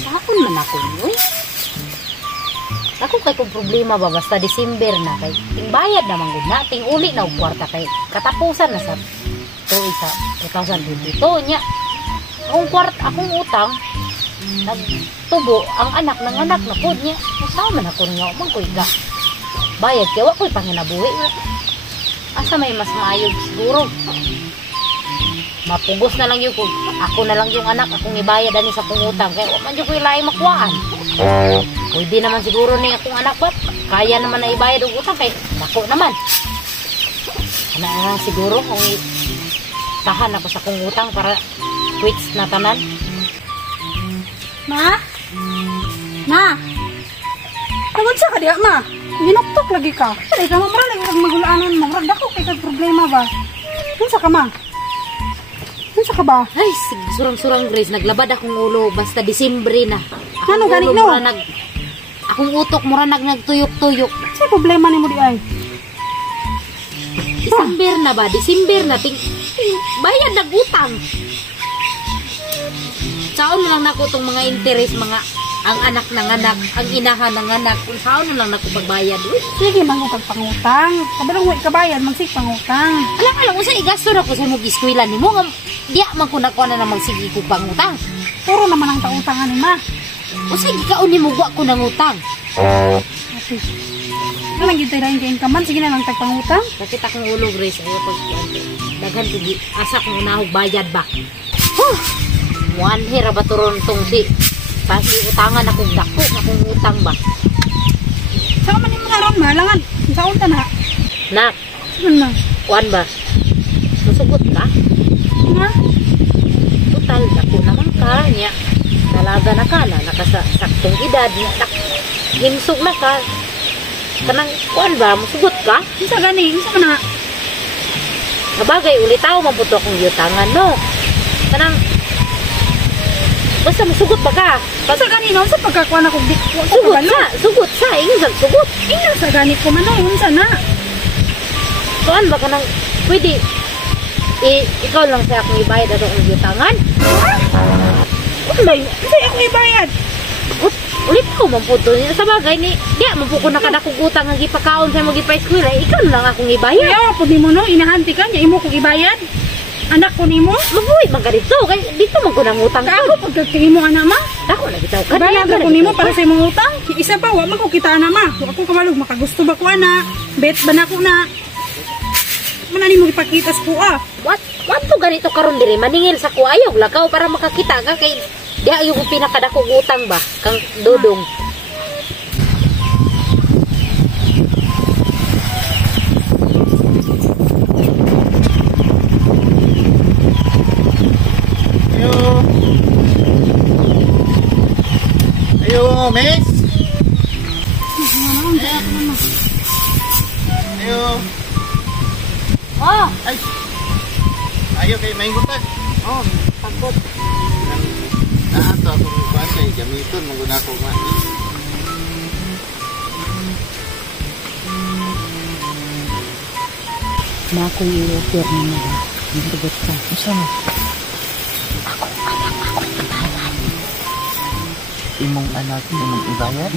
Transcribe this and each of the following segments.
Saan man ako yun? Ako kay kung problema ba basta December na kay ting bayad naman gud na ting uli na og kwarta kay katapusan na sa tuig sa 2022 nya. Akong utang nagtubo ang anak ng anak na pod niya. Kasama na ko nga man koy ka. Bayad kay wa koy panginabuhi. Asa may mas maayog siguro. Mapugos na lang yung ako na lang yung anak akong ibayad ani sa kong utang kay wa man jud koy laing makuhaan. Pwede naman siguro ni akong anak ba kaya naman na ibayad og utang kay dako naman. Ana siguro kung tahan ako sa kong utang para quits na tanan. Ma? Ma? Tawag siya ka diya, ma. Ginuktok lagi ka. Ay, ka mamara lagi kag magulaanan mo. Murag dako kay kag problema ba? Unsa ka, ma? Unsa ka ba? Ay, surang-surang Grace, naglabad akong ulo basta Disembre na. Ano ganit no? Akong utok mura nagtuyok-tuyok. Sa problema nimo di ay? December na ba? December na ting bayad na utang. Saon na lang nako tong mga interest, mga ang anak ng anak, ang inahan ng anak, kung saon na lang nako pagbayad. Uy, sige man kag pangutang. Kabalong wa kabayad magsig pangutang. Alam mo sa igasto na ko sa mong eskwela nimo nga diya man ko nakuha na magsige ko pangutang. Puro naman ang tautangan ni ma. O sige ka ni mo ko nang utang. Ate. Ano gyud tay lain kay kaman sige na lang tag pangutang. Nakita kong ulo Grace ayo pag daghan ko asa kong unahog bayad ba. Muan hira ba turon tong si pasi utangan akong dako akong utang ba. Sa man nimo karon malangan. Sa unta na. Nak. Ano? Kuan ba? Susugot ka? Ha? Total dako naman ka niya. Dalaga na ka na nakasaktong edad niya. Himsog na ka. Kanang kuan ba? Musugot ka? Unsa gani? Unsa na? Sabagay ulitaw mabuto akong yutangan no. Kanang basta masugot ba ka? Sa kanino sa pagkakuan ako dikwa sa Sugot kabalo. sa, sugot sa, ingin sugot. Ina sa gani ko man ay unsa na? Kuan ba ka nang pwede ikaw lang sa akong ibayad ato ang yutangan? Ano ba yun? Kasi ako ibayad. Ulit ko mamputo niya sa bagay ni diya mampuko na kadakong utang nga gipakaon sa mo gipa-eskwela, ikaw lang akong ibayad. Kaya po nimo no inahanti ka nya imo kong ibayad. Anak ko nimo. Mabuhay man ka dito kay dito man ko nang utang Ka ako pagkatingin mo ana ma. Ako na bitaw ka. Bayad ko nimo para sa imong utang. Isa pa wa man ko kita ana ma. Wa ko kamalog makagusto ba ko ana. Bet ba na ko na. Man ani mo ipakita sa kuha. What to ganito karon diri maningil sa kuayog lakaw para makakita ka kay di ayo ko pinakadakong utang ba kang dudong. Ayo, miss. Ayo. Oh, Ay. Ayo kay maingutan. oh, pagod. Naato ako kuan kay gamiton manguna ko ma. Na ko i-offer nimo ba? Hindi ka. Usa mo? Imong anak imong ibayad?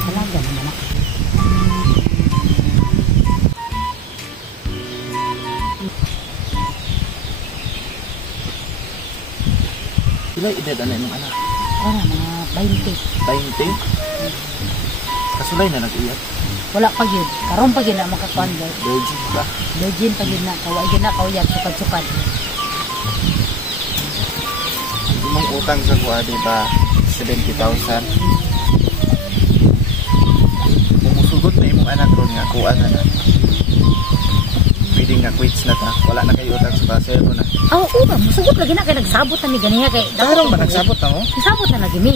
Talaga naman ako. Pila edad ana imong anak? Wala, mga 20. 20. Kasulay na nag-iya. Wala pa yun. Karoon pa yun na makakuan guys. Virgin ba? Legend pa yun na. Kawai yun na kawayat. Sukad-sukad. Imong utang sa kuha di ba 70,000? Kung musugot na imong anak ron nga kuha na. Pwede nga quits na ta. Wala na kayo utang sa basero na. Oo, oh, masugot lagi na. Kaya nagsabot na ni ganiya. Darong ba nagsabot na mo? Nagsabot na lagi mi.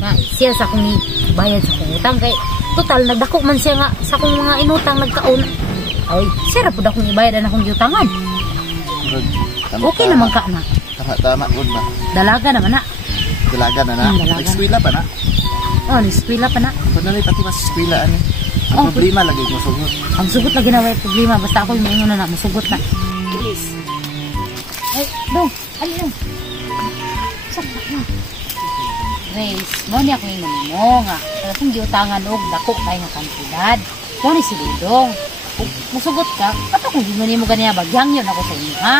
Nga, siya sa kong bayad sa kong utang. Kaya total, nagdako man siya nga sa kong mga inutang nagkaon. Ay, siya rapod akong ibayad na akong yutangan. Okay naman ka na. Tama, good ba? Dalaga naman na. Dalaga na na. Dalaga. Nag-eskwela pa na. Oh, ni eskwela pa na. Panali pati mas eskwela ani. Ang Oh. problema lagi mo sugot. Ang sugot lagi na may problema. Basta ako yung ingon na masugot na. Please. Ay, dong. Ali dong. Sakit na. Grace, mo niya ako ingon mo nga. Kung giutangan og dako kay nga kantidad. Mo ni si Dudong. Kung masugot ka, pato kung di mo ni mo ganiya bagyang yun ako sa inyo, ha?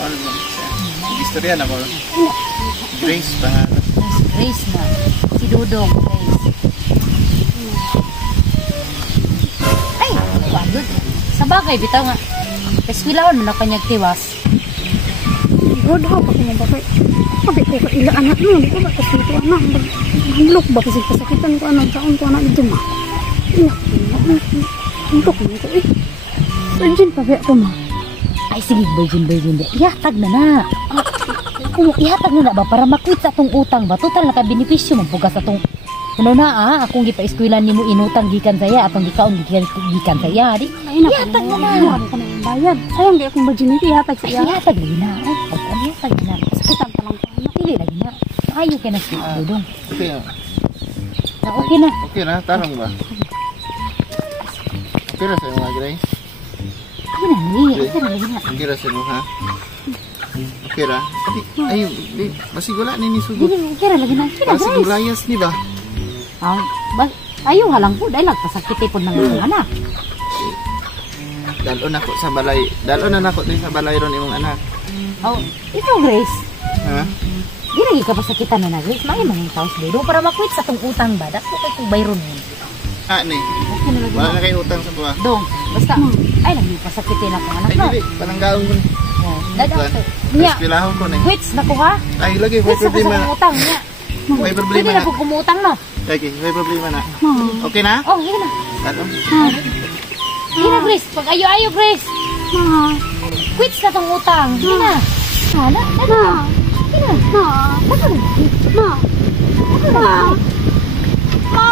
Ano mo siya? Istorya na ko. Grace pangalan. Si Grace na. Si Dudong, Grace. Ay, wadod. Sa bagay, bitaw nga. Eskwilahon mo na kanyang tiwas. God ha pa kung bakit. Sabi ko ka ila anak mo, di ko ba kasi ito anak. Hulok ba kasi kasakitan ko anak taon ko anak dito ma. Inak mo. Hulok mo ito eh. Virgin pa ba ako ma? Ay, sige, virgin. Ihatag na na. Kung ihatag na ba para makwit sa atong utang ba? Total na ka-benepisyo magpugas atong ano na akong gipa-eskwilan nimo inutang gikan saya atong gikaon gikan saya di. Ay na ihatag mo na. Marami ka na yung bayad. Sayang di akong virginity ihatag sa Ay, iya. ihatag lagi na. Ay, ihatag na. Sakitan pa lang ko anak. Pili lagi na. Maayo ka na si Dudong. Okay na. Okay na. Okay na, tarong ba? Okay na sa mga Grace. Ano na ni? Okay na lagi na. Okay na sa mo ha. Okay ra. Ay, basi wala ni ni sugot. Hindi, okay na lagi na. Okay na, Basi guys. gulayas ni ba? Ayaw halang po dahil nagpasakit po ng mga anak. Dalon ako sa balay. Dalon na nako din sa balay ron imong anak. Oh, ikaw Grace. Ha? Di lagi ka pasakitan na Grace. May mga taos Dudong para makwit sa tong utang ba? Dako kay kung bayron mo. Ah, ni. Okay na lagi Wala na. na kayo utang sa tuwa. Dong, basta, ay lang yung pasakitin ako anak Ay, no. dili. Palanggaon ko ni. Oh, dadak. Nya, Pilahon ko ni. quits na ko ha. Ay, lagi. May Quits ako sa problema na. kumutang niya. May problema Hindi na. na ko kumutang no. Lagi, may problema na. Ma. Okay na? Oh, hindi na. Dalon. Hindi na Grace, pag ayo-ayo Grace. Ma. Quits na tong utang. Hindi na. Hala, Ma. Hindi na. Ma. Dapat. Ma. Ma. Ma.